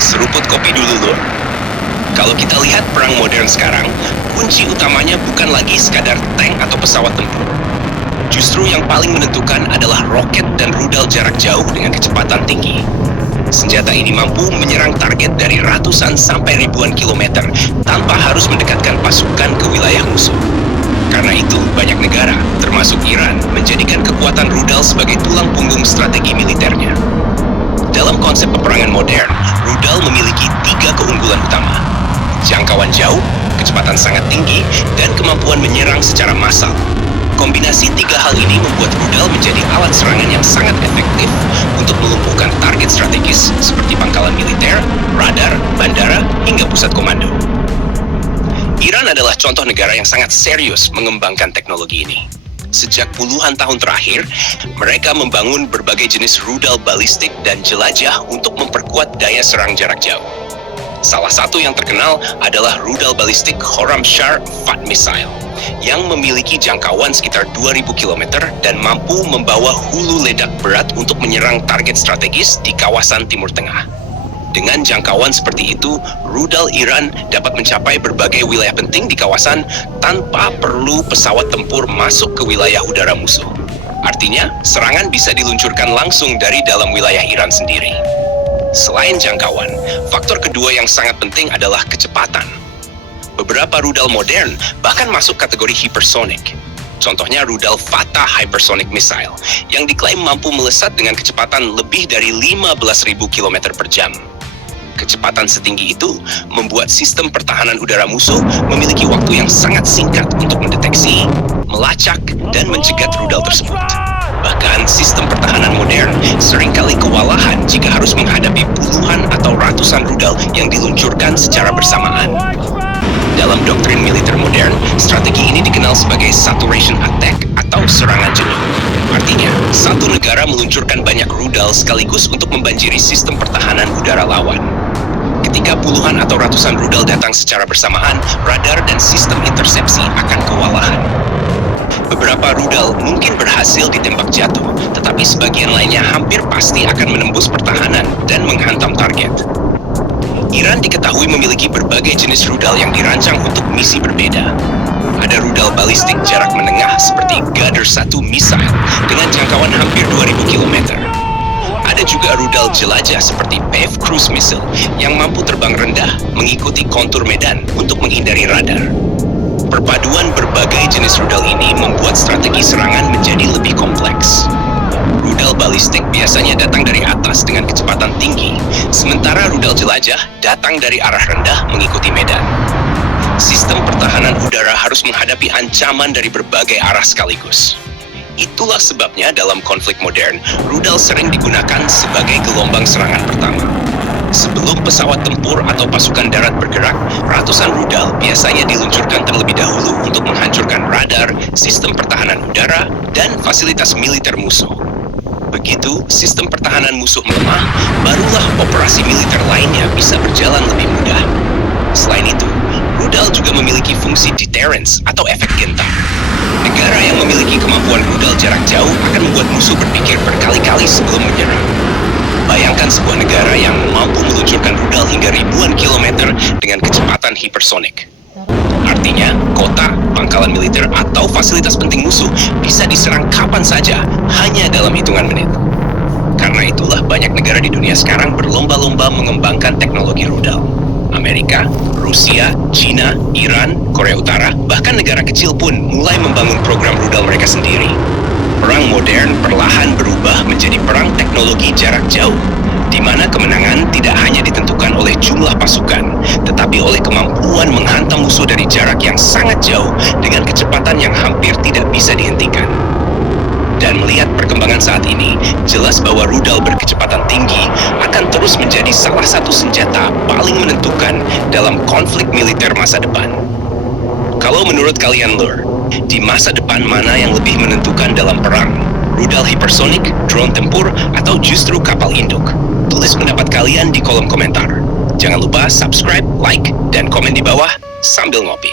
Seruput kopi dulu, Lur. Kalau kita lihat perang modern sekarang, kunci utamanya bukan lagi sekadar tank atau pesawat tempur. Justru yang paling menentukan adalah roket dan rudal jarak jauh dengan kecepatan tinggi. Senjata ini mampu menyerang target dari ratusan sampai ribuan kilometer tanpa harus mendekatkan pasukan ke wilayah musuh. Karena itu, banyak negara, termasuk Iran, menjadikan kekuatan rudal sebagai tulang punggung strategi militernya. Dalam konsep peperangan modern, rudal memiliki 3 keunggulan utama: jangkauan jauh, kecepatan sangat tinggi, dan kemampuan menyerang secara massal. Kombinasi 3 hal ini membuat rudal menjadi alat serangan yang sangat efektif untuk melumpuhkan target strategis seperti pangkalan militer, radar, bandara, hingga pusat komando. Iran adalah contoh negara yang sangat serius mengembangkan teknologi ini. Sejak puluhan tahun terakhir, mereka membangun berbagai jenis rudal balistik dan jelajah untuk memperkuat daya serang jarak jauh. Salah satu yang terkenal adalah rudal balistik Khorramshahr 4 Missile, yang memiliki jangkauan sekitar 2000 km dan mampu membawa hulu ledak berat untuk menyerang target strategis di kawasan Timur Tengah. Dengan jangkauan seperti itu, rudal Iran dapat mencapai berbagai wilayah penting di kawasan tanpa perlu pesawat tempur masuk ke wilayah udara musuh. Artinya, serangan bisa diluncurkan langsung dari dalam wilayah Iran sendiri. Selain jangkauan, faktor kedua yang sangat penting adalah kecepatan. Beberapa rudal modern bahkan masuk kategori hypersonic. Contohnya rudal Fatah Hypersonic Missile, yang diklaim mampu melesat dengan kecepatan lebih dari 15.000 km per jam. Kecepatan setinggi itu membuat sistem pertahanan udara musuh memiliki waktu yang sangat singkat untuk mendeteksi, melacak, dan mencegat rudal tersebut. Bahkan sistem pertahanan modern seringkali kewalahan jika harus menghadapi puluhan atau ratusan rudal yang diluncurkan secara bersamaan. Dalam doktrin militer modern, strategi ini dikenal sebagai saturation attack atau serangan jenuh. Artinya, satu negara meluncurkan banyak rudal sekaligus untuk membanjiri sistem pertahanan udara lawan. Ketika puluhan atau ratusan rudal datang secara bersamaan, radar dan sistem intersepsi akan kewalahan. Beberapa rudal mungkin berhasil ditembak jatuh, tetapi sebagian lainnya hampir pasti akan menembus pertahanan dan menghantam target. Iran diketahui memiliki berbagai jenis rudal yang dirancang untuk misi berbeda. Ada rudal balistik jarak menengah seperti Ghadr-1 Missile dengan jangkauan hampir 2000 km. Ada juga rudal jelajah seperti PAVE Cruise Missile yang mampu terbang rendah mengikuti kontur medan untuk menghindari radar. Perpaduan berbagai jenis rudal ini membuat strategi serangan menjadi lebih kompleks. Rudal balistik biasanya datang dari atas dengan kecepatan tinggi, sementara rudal jelajah datang dari arah rendah mengikuti medan. Sistem pertahanan udara harus menghadapi ancaman dari berbagai arah sekaligus. Itulah sebabnya dalam konflik modern, rudal sering digunakan sebagai gelombang serangan pertama. Sebelum pesawat tempur atau pasukan darat bergerak, ratusan rudal biasanya diluncurkan terlebih dahulu untuk menghancurkan radar, sistem pertahanan udara, dan fasilitas militer musuh. Begitu sistem pertahanan musuh melemah, barulah operasi militer lainnya bisa berjalan lebih mudah. Selain itu, rudal juga memiliki fungsi deterrence atau efek gentar. Negara yang memiliki kemampuan rudal jarak jauh akan membuat musuh berpikir berkali-kali sebelum menyerang. Bayangkan sebuah negara yang mampu meluncurkan rudal hingga ribuan kilometer dengan kecepatan hipersonik. Artinya, kota, pangkalan militer, atau fasilitas penting musuh bisa diserang kapan saja, hanya dalam hitungan menit. Karena itulah banyak negara di dunia sekarang berlomba-lomba mengembangkan teknologi rudal. Amerika, Rusia, China, Iran, Korea Utara, bahkan negara kecil pun mulai membangun program rudal mereka sendiri. Perang modern perlahan berubah menjadi perang teknologi jarak jauh, di mana kemenangan tidak hanya ditentukan oleh jumlah pasukan, tetapi oleh kemampuan menghantam musuh dari jarak yang sangat jauh dengan kecepatan yang hampir tidak bisa dihentikan. Dan melihat perkembangan saat ini, jelas bahwa rudal berkecepatan tinggi akan terus menjadi salah satu senjata paling menentukan dalam konflik militer masa depan. Kalau menurut kalian, Lur, di masa depan mana yang lebih menentukan dalam perang? Rudal hipersonik, drone tempur, atau justru kapal induk? Tulis pendapat kalian di kolom komentar. Jangan lupa subscribe, like, dan komen di bawah sambil ngopi.